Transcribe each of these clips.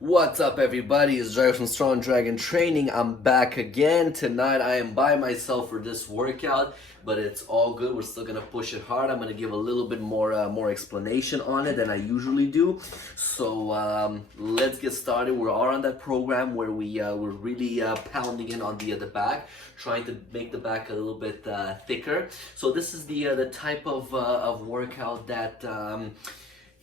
What's up, everybody? It's Jair from Strong Dragon Training. I'm back again. Tonight I am by myself for this workout, but it's all good. We're still gonna push it hard. I'm gonna give a little bit more explanation on it than I usually do. So let's get started. We are on that program where we're really pounding in on the back, trying to make the back a little bit thicker. So this is the type of workout that.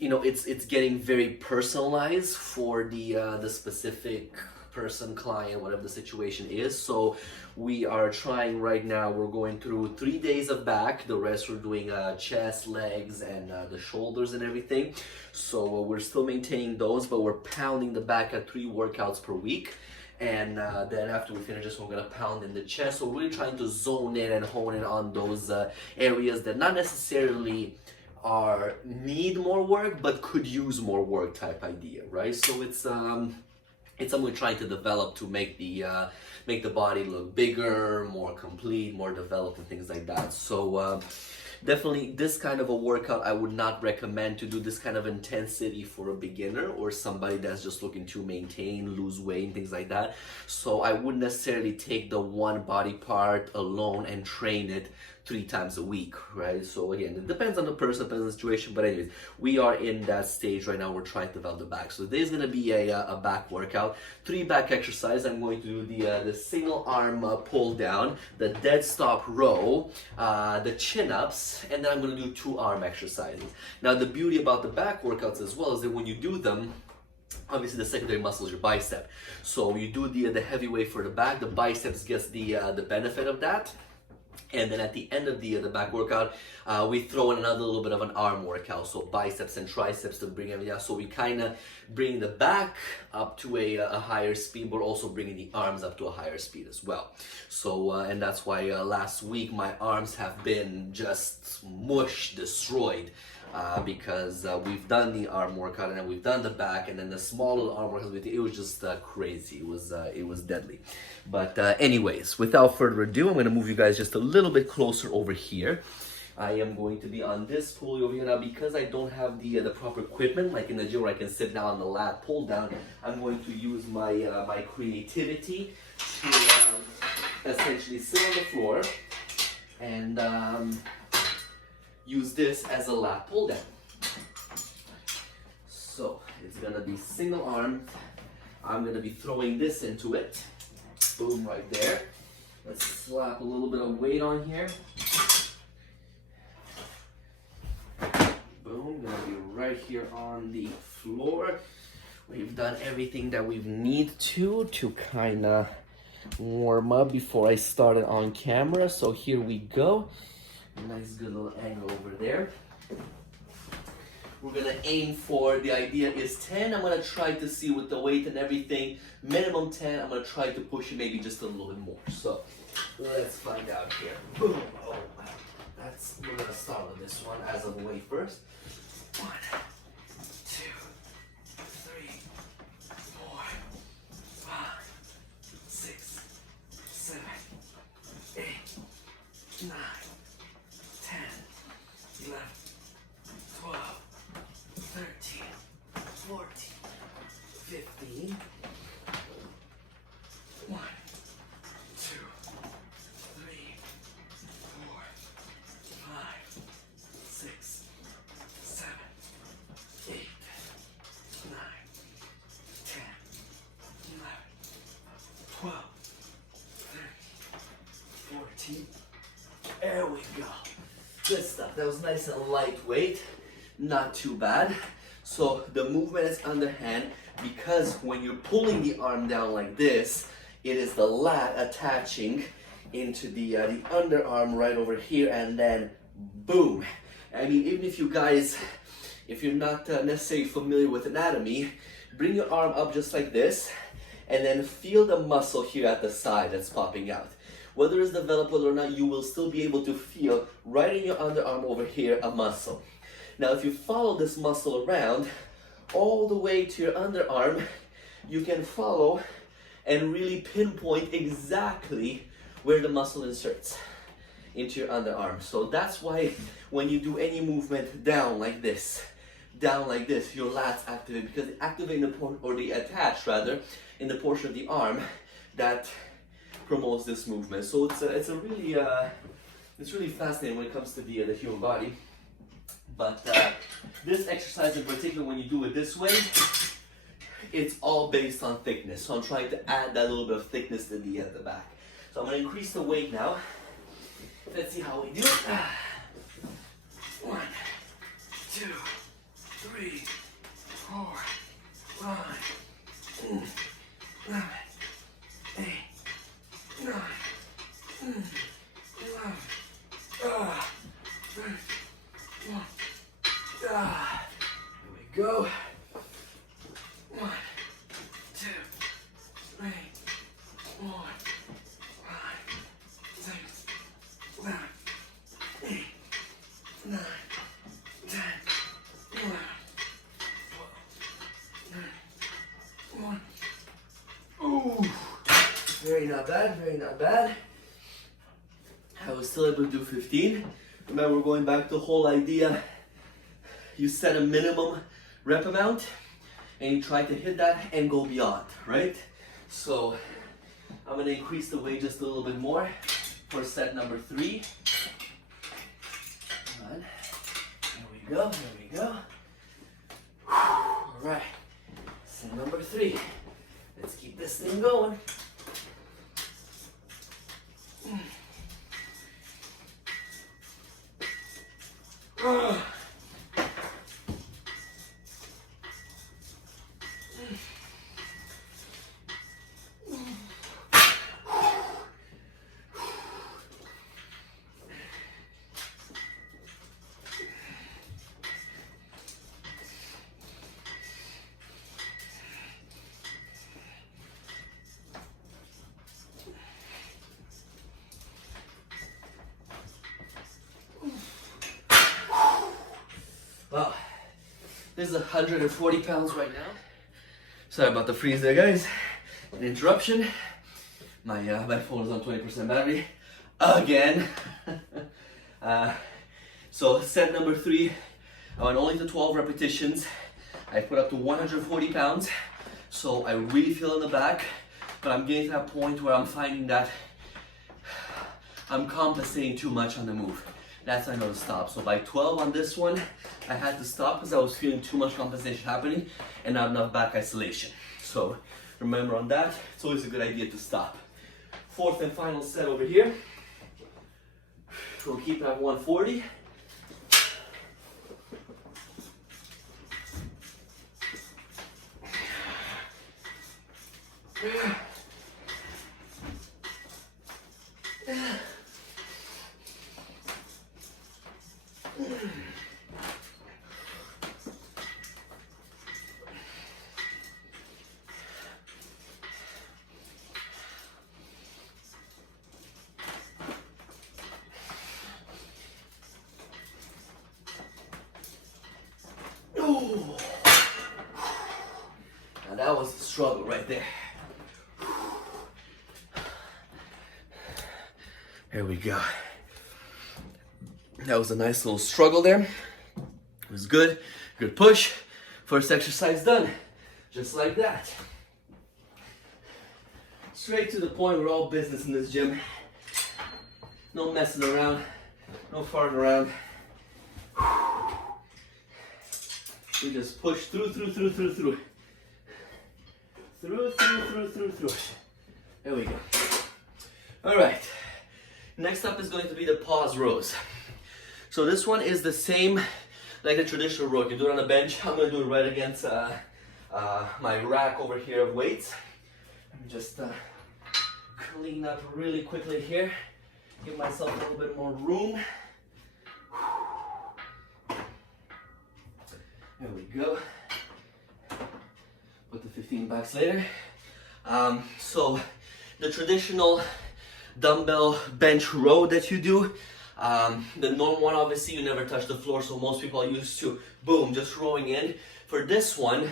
It's getting very personalized for the specific person, client, whatever the situation is. So we are trying right now. We're going through 3 days of back. The rest we're doing chest, legs, and the shoulders and everything. So we're still maintaining those, but we're pounding the back at 3 workouts per week. And then after we finish this, we're gonna pound in the chest. So we're really trying to zone in and hone in on those areas that not necessarily need more work but could use more work type idea, right? So it's something we're trying to develop to make the body look bigger, more complete, more developed, and things like that. So definitely this kind of a workout I would not recommend to do this kind of intensity for a beginner or somebody that's just looking to maintain, lose weight, and things like that. So I wouldn't necessarily take the one body part alone and train it 3 times a week, right? So again, it depends on the person, depends on the situation, but anyways, we are in that stage right now. We're trying to develop the back. So there's gonna be a back workout, 3 back exercises. I'm going to do the single arm pull down, the dead stop row, the chin-ups, and then I'm gonna do 2 arm exercises. Now the beauty about the back workouts as well is that when you do them, obviously the secondary muscle is your bicep. So you do the heavy weight for the back, the biceps gets the benefit of that. And then at the end of the back workout, we throw in another little bit of an arm workout. So biceps and triceps to bring everything out. So we kind of bring the back up to a higher speed, but also bringing the arms up to a higher speed as well. So, and that's why last week my arms have been just mush destroyed. Because we've done the arm workout and then we've done the back, and then the small little arm workout. It was just crazy. It was deadly. But anyways, without further ado, I'm going to move you guys just a little bit closer over here. I am going to be on this pulley over here now because I don't have the proper equipment like in the gym where I can sit down on the lat, pull down. I'm going to use my my creativity to essentially sit on the floor and use this as a lat pull down. So it's gonna be single arm. I'm gonna be throwing this into it. Boom, right there. Let's slap a little bit of weight on here. Boom, gonna be right here on the floor. We've done everything that we need to kind of warm up before I started on camera. So here we go. Nice good little angle over there. We're gonna aim for, the idea is 10. I'm gonna try to see with the weight and everything, minimum 10. I'm gonna try to push it maybe just a little bit more. So let's find out here. Boom. Oh, we're gonna start with this one as of the weight first. 1, 2, 3, 4, 5, 6, 7, 8, 9. 11, 12, 13, 14, 15. 1, 2, 3, 4, 5, 6, 7, 8, 9, 10, 11, 12, 13, 14. There we go. Good stuff. That was nice and lightweight, not too bad. So the movement is underhand because when you're pulling the arm down like this, it is the lat attaching into the underarm right over here, and then boom. I mean, even if you guys, if you're not necessarily familiar with anatomy, bring your arm up just like this, and then feel the muscle here at the side that's popping out. Whether it's developed or not, you will still be able to feel right in your underarm over here a muscle. Now, if you follow this muscle around all the way to your underarm, you can follow and really pinpoint exactly where the muscle inserts into your underarm. So that's why when you do any movement down like this, down like this, your lats activate, because they activate in the or they attach rather in the portion of the arm that promotes this movement. So it's really fascinating when it comes to the human body. But this exercise in particular, when you do it this way, it's all based on thickness. So I'm trying to add that little bit of thickness to the back. So I'm going to increase the weight now. Let's see how we do it. 1, 2, 3, 4, 5, 6, 7, 8, 9, 10, 11, 12, 13, 14. Here we go. 1, 2, 3, 4, 5, 6, 7, 8, 9, 10, 11, 12, 13, 14. Ooh, very not bad, very not bad. I was still able to do 15. Remember, we're going back to the whole idea. You set a minimum rep amount and you try to hit that and go beyond, right? So I'm gonna increase the weight just a little bit more for set number 3. Come on. There we go, there we go. All right, set number 3. Let's keep this thing going. Wow, this is 140 pounds right now. Sorry about the freeze there, guys. An interruption. My phone is on 20% battery again. So set number 3, I went only to 12 repetitions. I put up to 140 pounds. So I really feel in the back, but I'm getting to that point where I'm finding that I'm compensating too much on the move. That's when I know to stop. So by 12 on this one, I had to stop because I was feeling too much compensation happening and not enough back isolation. So remember on that, it's always a good idea to stop. 4th and final set over here. We'll keep at 140. Now that was a struggle right there. There we go. That was a nice little struggle there. It was good. Good push. First exercise done. Just like that. Straight to the point. We're all business in this gym. No messing around. No farting around. We just push through. Through. There we go. All right. Next up is going to be the pause rows. So this one is the same like a traditional row. You can do it on the bench. I'm going to do it right against my rack over here of weights. Let me just clean up really quickly here. Give myself a little bit more room. There we go. Put the 15 backs later. So the traditional dumbbell bench row that you do, the normal one, obviously you never touch the floor, so most people are used to boom, just rowing in. For this one,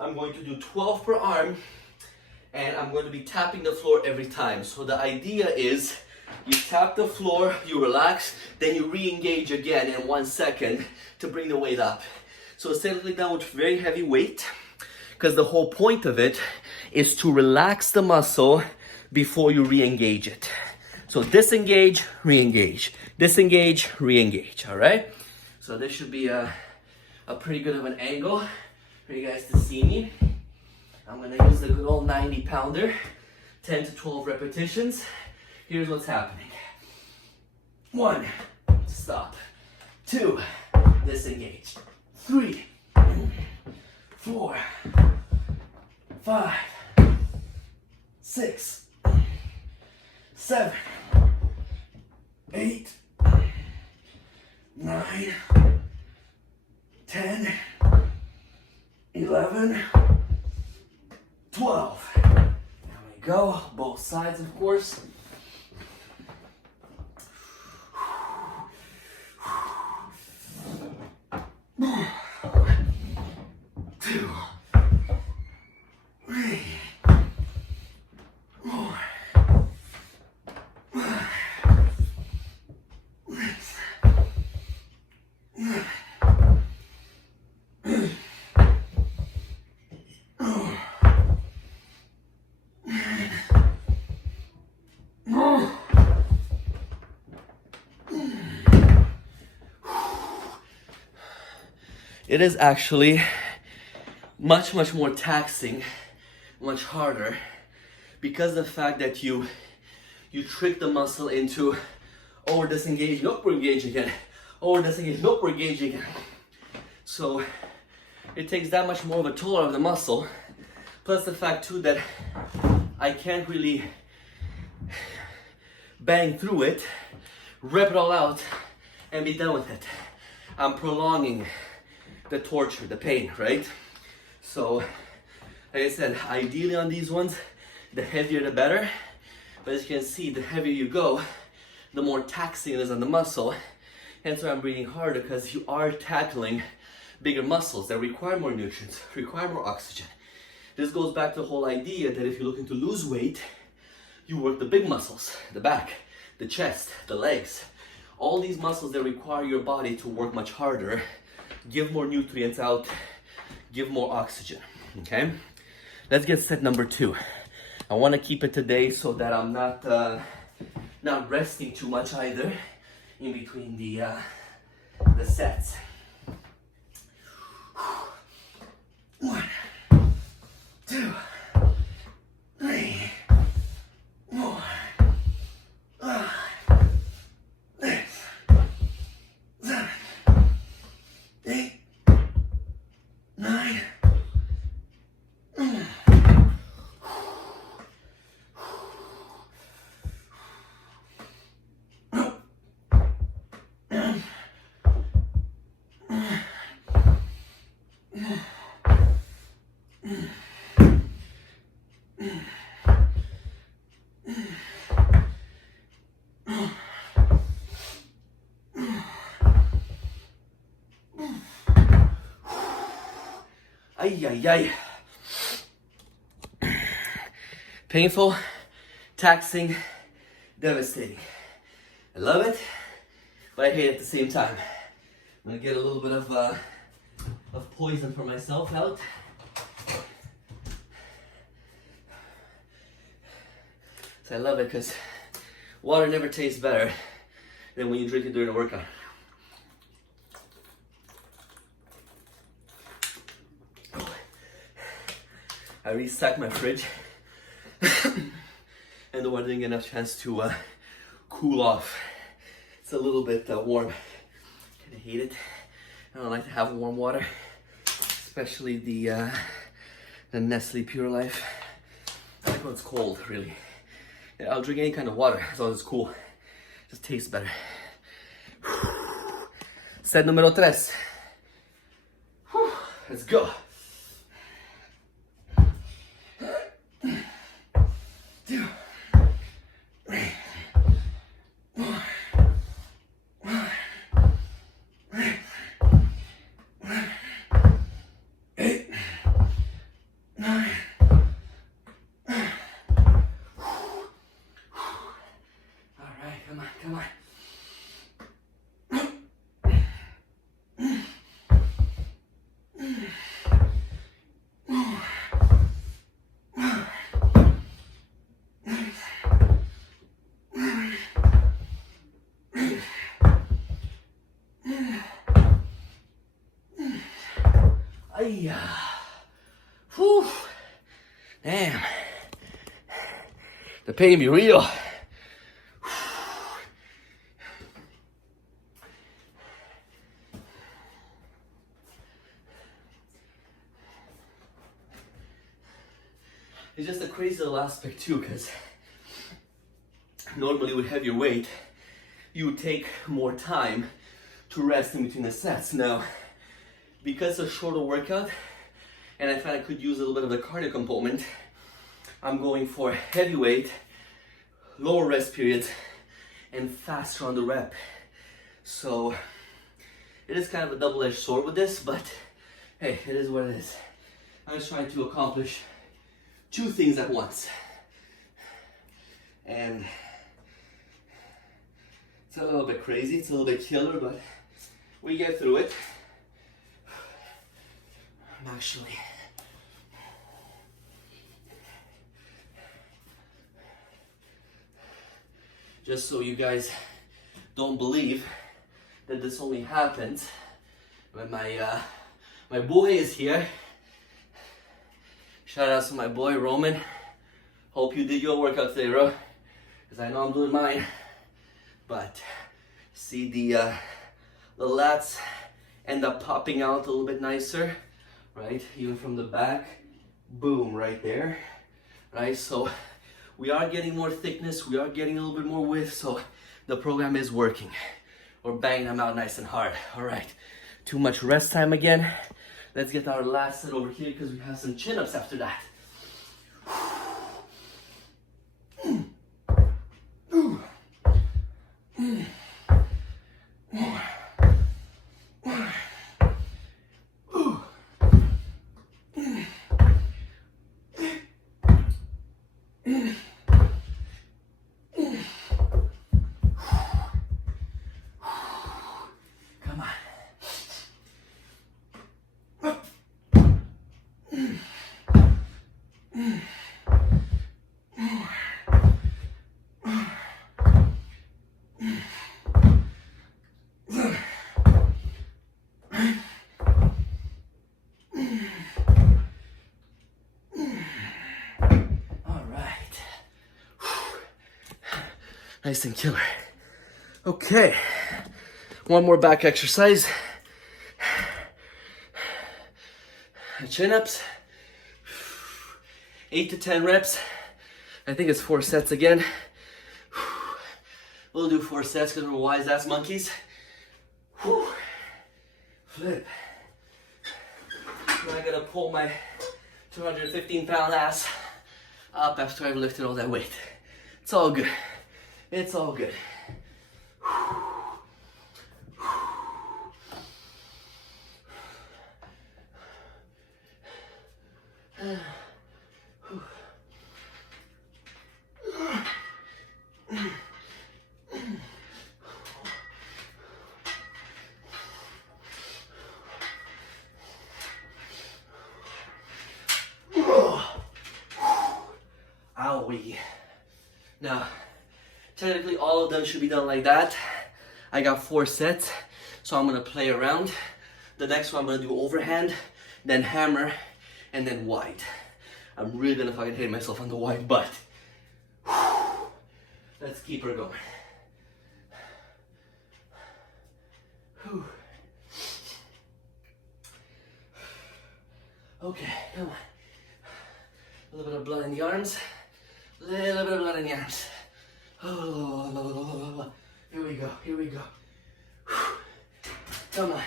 I'm going to do 12 per arm, and I'm going to be tapping the floor every time. So the idea is you tap the floor, you relax, then you re-engage again in 1 second to bring the weight up. So instead of laying down with very heavy weight, because the whole point of it is to relax the muscle before you re-engage it. So disengage, re-engage, disengage, re-engage, all right? So this should be a pretty good of an angle for you guys to see me. I'm gonna use the good old 90 pounder, 10 to 12 repetitions. Here's what's happening. 1, stop. 2, disengage. 3, 4, 5, 6, 7, 8, 9, 10, 11, 12. There we go. Both sides, of course. Two, 3, 4, 5, 6, 7, 8, 9. It is actually much more taxing, much harder, because of the fact that you trick the muscle into, oh, we're disengaging, nope, we're engaging again, oh, we're disengaging, nope, we're engaging again. So it takes that much more of a toll out of the muscle, plus the fact too that I can't really bang through it, rip it all out, and be done with it. I'm prolonging the torture, the pain, right? So, like I said, ideally on these ones, the heavier the better. But as you can see, the heavier you go, the more taxing it is on the muscle. Hence why I'm breathing harder, because you are tackling bigger muscles that require more nutrients, require more oxygen. This goes back to the whole idea that if you're looking to lose weight, you work the big muscles, the back, the chest, the legs. All these muscles that require your body to work much harder, give more nutrients out, give more oxygen, okay? Let's get set number 2. I wanna keep it today so that I'm not resting too much either in between the sets. 1, 2, 3, 4, 5, 6, 7, 8, 9. Ay, ay, ay. Painful, taxing, devastating. I love it, but I hate it at the same time. I'm gonna get a little bit of poison for myself out. So I love it because water never tastes better than when you drink it during a workout. I restocked my fridge and the water didn't get enough chance to cool off. It's a little bit warm. Kinda hate it. I don't like to have warm water, especially the Nestle Pure Life. I like when it's cold, really. Yeah, I'll drink any kind of water as long as it's cool. It just tastes better. Set número 3. Let's go. 2, 3, 4, 5, 6, 7, 8, 9. All right, come on, come on. Yeah. Whew. Damn. The pain be real. It's just a crazy little aspect too, because normally with heavier weight, you would take more time to rest in between the sets. Now, because it's a shorter workout, and I find I could use a little bit of the cardio component, I'm going for heavyweight, lower rest periods, and faster on the rep. So it is kind of a double-edged sword with this, but hey, it is what it is. I'm just trying to accomplish two things at once. And it's a little bit crazy, it's a little bit killer, but we get through it. I'm actually just so you guys don't believe that this only happens when my boy is here. Shout out to my boy Roman. Hope you did your workout today, bro, because I know I'm doing mine. But see, the lats end up popping out a little bit nicer, right? Even from the back, boom, right there, right? So we are getting more thickness, we are getting a little bit more width, so the program is working. We're banging them out nice and hard. All right, too much rest time again. Let's get our last set over here because we have some chin-ups after that. Nice and killer. Okay, one more back exercise. Chin-ups, 8 to 10 reps. I think it's 4 sets again. We'll do 4 sets because we're wise ass monkeys. Flip. Now I gotta pull my 215-pound ass up after I've lifted all that weight. It's all good. It's all good. Owie. Now, technically all of them should be done like that. I got 4 sets, so I'm gonna play around. The next one I'm gonna do overhand, then hammer, and then wide. I'm really gonna fucking hate myself on the wide, but let's keep her going. Okay, come on. A little bit of blood in the arms. A little bit of blood in the arms. Oh, here we go, here we go. Come on.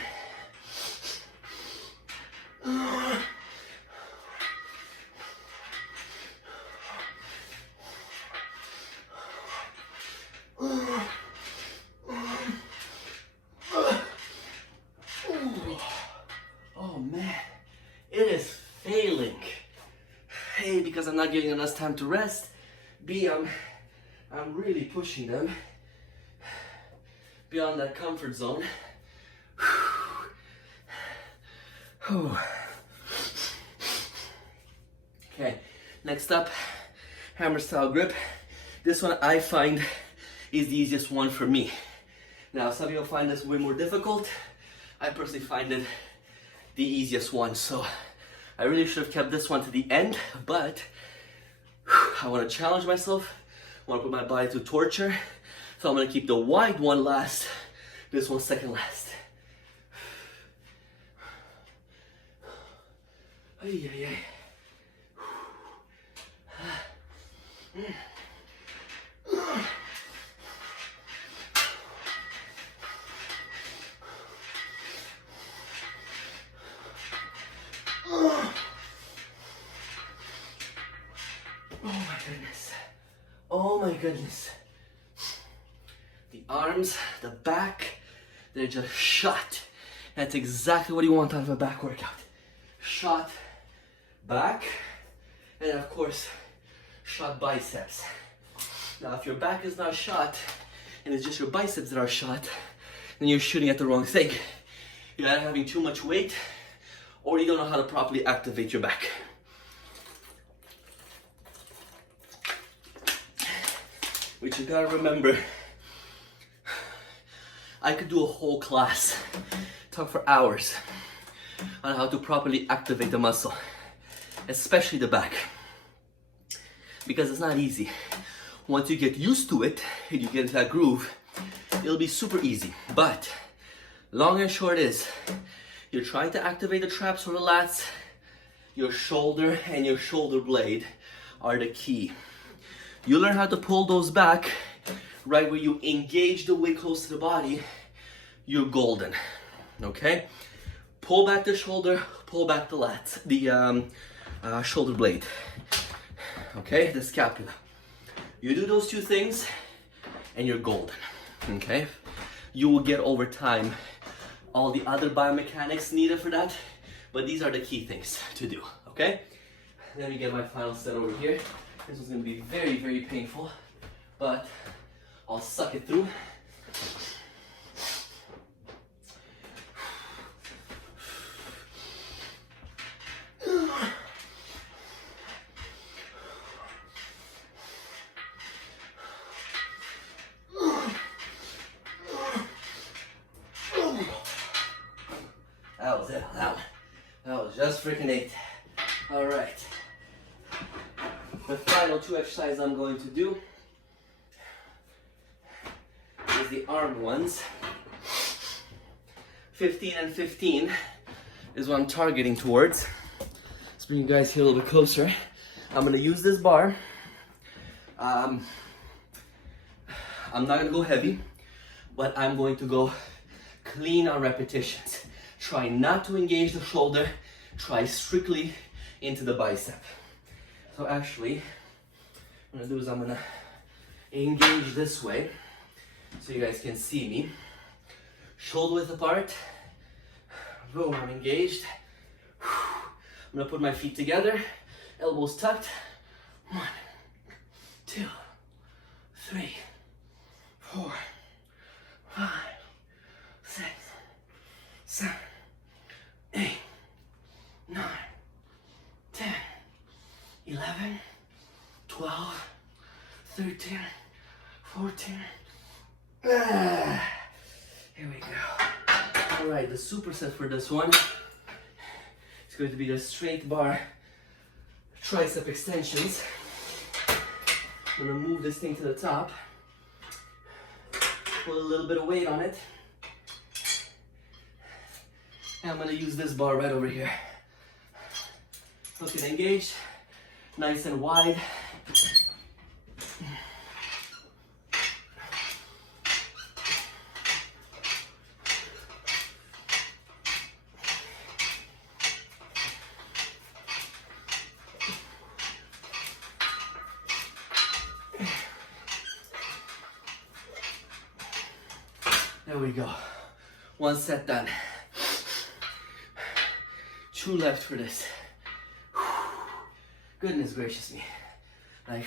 Oh man, it is failing. A, because I'm not giving enough time to rest. B, I'm really pushing them beyond that comfort zone. Okay, next up, hammer style grip. This one I find is the easiest one for me. Now, some people find this way more difficult. I personally find it the easiest one. So I really should have kept this one to the end, but I want to challenge myself. I want to put my body to torture. So I'm going to keep the wide one last, this one second last. Ay, ay, ay. Oh my goodness. Oh my goodness. The arms, the back, they're just shot. That's exactly what you want out of a back workout. Shot back, and of course, shot biceps. Now, if your back is not shot, and it's just your biceps that are shot, then you're shooting at the wrong thing. You're either having too much weight, or you don't know how to properly activate your back. Which you gotta remember, I could do a whole class, talk for hours, on how to properly activate the muscle, especially the back, because it's not easy. Once you get used to it and you get into that groove, it'll be super easy. But long and short is, you're trying to activate the traps or the lats, your shoulder and your shoulder blade are the key. You learn how to pull those back right where you engage the weight close to the body, you're golden, okay? Pull back the shoulder, pull back the lats, the shoulder blade, okay? The scapula. You do those two things and you're golden, okay? You will get over time all the other biomechanics needed for that, but these are the key things to do, okay? Let me get my final set over here. This is gonna be very, very painful, but I'll suck it through. That was it. That was just freaking 8. All right. The final 2 exercises I'm going to do is the arm ones. 15 and 15 is what I'm targeting towards. Let's bring you guys here a little bit closer. I'm gonna use this bar. I'm not gonna go heavy, but I'm going to go clean on repetitions. Try not to engage the shoulder. Try strictly into the bicep. So actually, what I'm gonna do is I'm gonna engage this way so you guys can see me. Shoulder width apart. Boom, I'm engaged. I'm gonna put my feet together, elbows tucked. 1, 2, 3, 4, 5, 6, 7, 8, 9, 10, 11, 12, 13, 14. Here we go. All right, the superset for this one is going to be the straight bar tricep extensions. I'm gonna move this thing to the top, put a little bit of weight on it, and I'm gonna use this bar right over here. Hook it engaged, nice and wide. There we go. 1 set done. 2 left for this. Goodness gracious me. Like,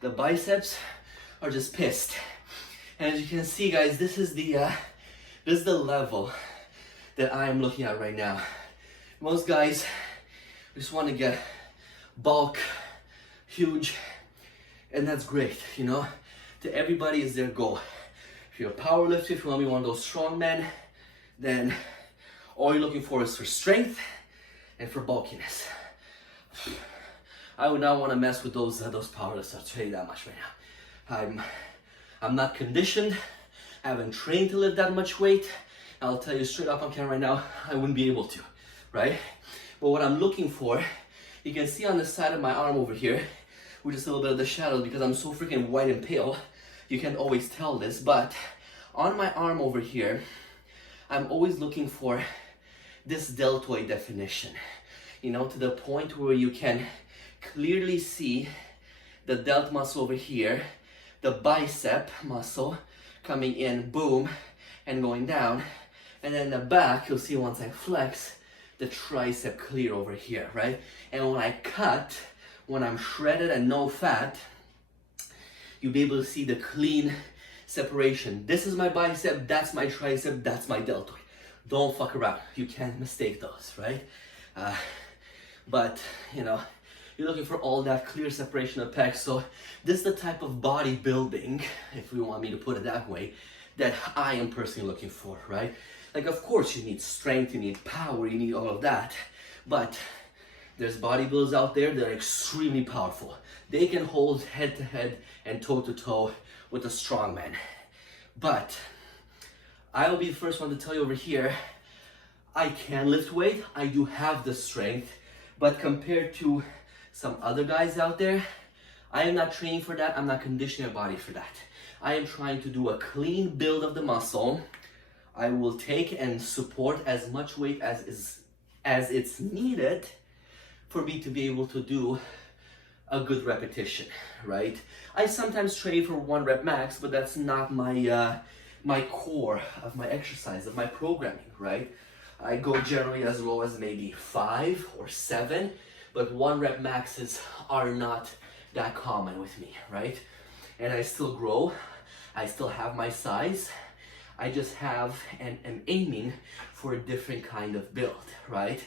the biceps are just pissed. And as you can see, guys, this is the level that I am looking at right now. Most guys just want to get bulk, huge, and that's great, you know? To everybody is their goal. If you're a powerlifter, if you want to be one of those strong men, then All you're looking for is for strength and for bulkiness. I would not want to mess with those powerlifters, I'll tell you that much right now. I'm not conditioned, I haven't trained to lift that much weight. I'll tell you straight up on camera right now, I wouldn't be able to, right? But what I'm looking for, you can see on the side of my arm over here, with just a little bit of the shadow because I'm so freaking white and pale, you can't always tell this, but on my arm over here, I'm always looking for this deltoid definition, you know, to the point where you can clearly see the delt muscle over here, the bicep muscle coming in, boom, and going down, and then the back, you'll see once I flex, the tricep clear over here, right? And when I cut, when I'm shredded and no fat, you'll be able to see the clean separation. This is my bicep, that's my tricep, that's my deltoid. Don't fuck around. You can't mistake those, right? But, you know, you're looking for all that clear separation of pecs. So this is the type of bodybuilding, if you want me to put it that way, that I am personally looking for, right? Like, of course, you need strength, you need power, you need all of that. But there's bodybuilders out there that are extremely powerful. They can hold head to head and toe to toe with a strongman. But I will be the first one to tell you over here, I can lift weight, I do have the strength, but compared to some other guys out there, I am not training for that, I'm not conditioning my body for that. I am trying to do a clean build of the muscle. I will take and support as much weight as it's needed for me to be able to do a good repetition, right? I sometimes train for 1 rep max, but that's not my my core of my exercise, of my programming, right? I go generally as low as maybe 5 or 7, but 1 rep maxes are not that common with me, right? And I still grow, I still have my size, I just have and am aiming for a different kind of build, right?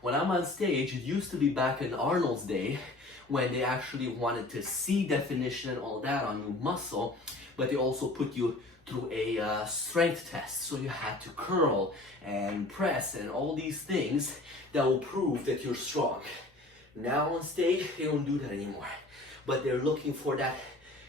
When I'm on stage, it used to be back in Arnold's day when they actually wanted to see definition and all that on new muscle, but they also put you through a strength test. So you had to curl and press and all these things that will prove that you're strong. Now on stage, they don't do that anymore, but they're looking for that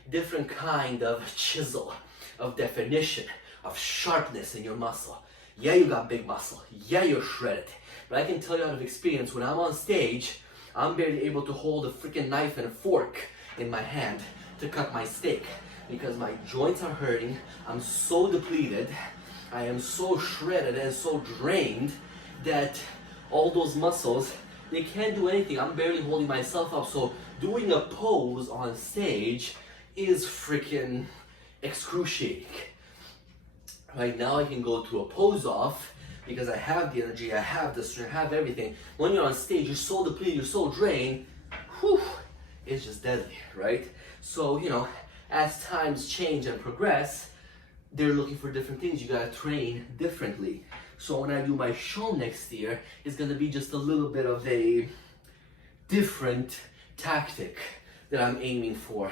different kind of chisel, of definition, of sharpness in your muscle. Yeah, you got big muscle. Yeah, you're shredded. But I can tell you out of experience, when I'm on stage, I'm barely able to hold a freaking knife and a fork in my hand to cut my steak because my joints are hurting. I'm so depleted. I am so shredded and so drained that all those muscles, they can't do anything. I'm barely holding myself up. So doing a pose on stage is freaking excruciating. Right now I can go to a pose off because I have the energy, I have the strength, I have everything. When you're on stage, you're so depleted, you're so drained, whew, it's just deadly, right? So, you know, as times change and progress, they're looking for different things. You gotta train differently. So when I do my show next year, it's gonna be just a little bit of a different tactic that I'm aiming for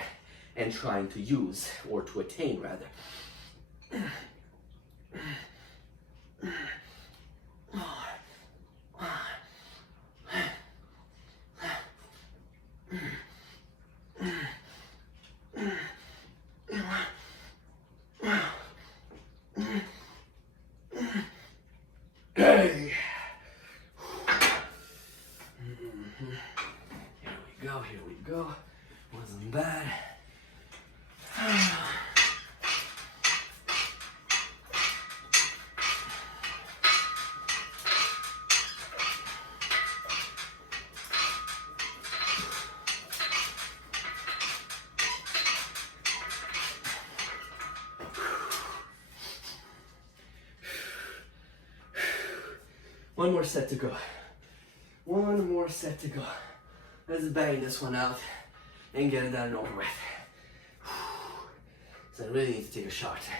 and trying to use, or to attain rather. Hey. Here we go. Wasn't bad. One more set to go. One more set to go. Let's bang this one out and get it done and over with. So I really need to take a shower tonight.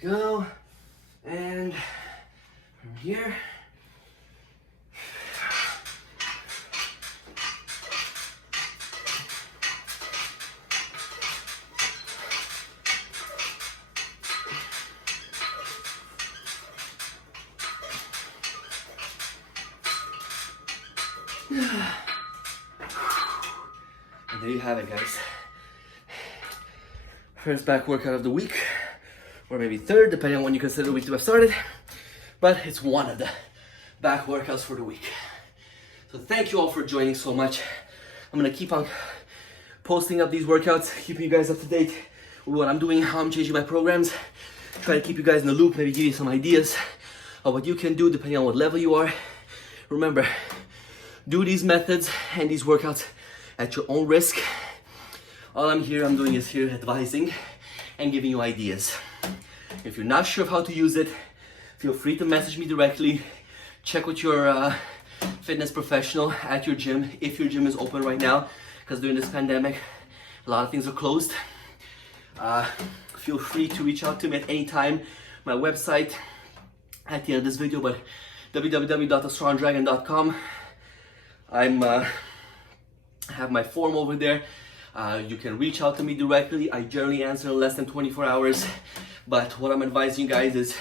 go. And from here. And there you have it, guys. First back workout of the week, or maybe third, depending on when you consider the week to have started. But it's one of the back workouts for the week. So thank you all for joining so much. I'm gonna keep on posting up these workouts, keeping you guys up to date with what I'm doing, how I'm changing my programs, try to keep you guys in the loop, maybe give you some ideas of what you can do depending on what level you are. Remember, do these methods and these workouts at your own risk. All I'm doing is here advising and giving you ideas. If you're not sure of how to use it, feel free to message me directly. Check with your fitness professional at your gym, if your gym is open right now, because during this pandemic, a lot of things are closed. Feel free to reach out to me at any time. My website at the end of this video, but www.thestrongdragon.com. I have my form over there. You can reach out to me directly. I generally answer in less than 24 hours. But what I'm advising you guys is,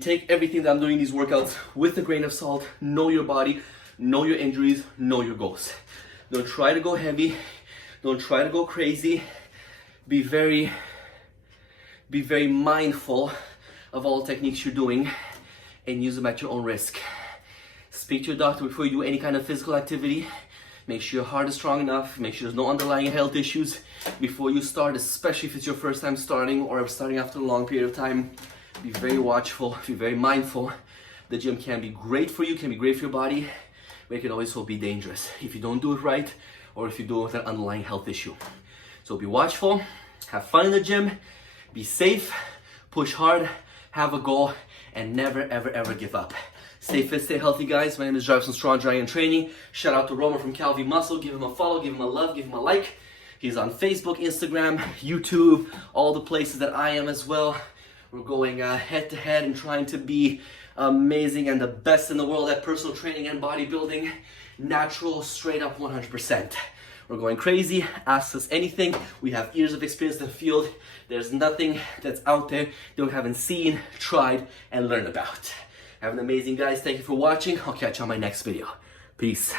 take everything that I'm doing in these workouts with a grain of salt. Know your body, know your injuries, know your goals. Don't try to go heavy. Don't try to go crazy. Be very mindful of all techniques you're doing and use them at your own risk. Speak to your doctor before you do any kind of physical activity. Make sure your heart is strong enough. Make sure there's no underlying health issues before you start, especially if it's your first time starting or starting after a long period of time. Be very watchful, be very mindful. The gym can be great for you, can be great for your body, but it can also be dangerous if you don't do it right or if you do it with an underlying health issue. So be watchful, have fun in the gym, be safe, push hard, have a goal, and never ever give up. Stay fit, stay healthy, guys. My name is Jarvis from Strong Dragon Training. Shout out to Roman from Calvi Muscle. Give him a follow, give him a love, give him a like. He's on Facebook, Instagram, YouTube, all the places that I am as well. We're going head to head and trying to be amazing and the best in the world at personal training and bodybuilding. Natural, straight up 100%. We're going crazy. Ask us anything. We have years of experience in the field. There's nothing that's out there that we haven't seen, tried, and learned about. Have an amazing, guys. Thank you for watching. I'll catch you on my next video. Peace.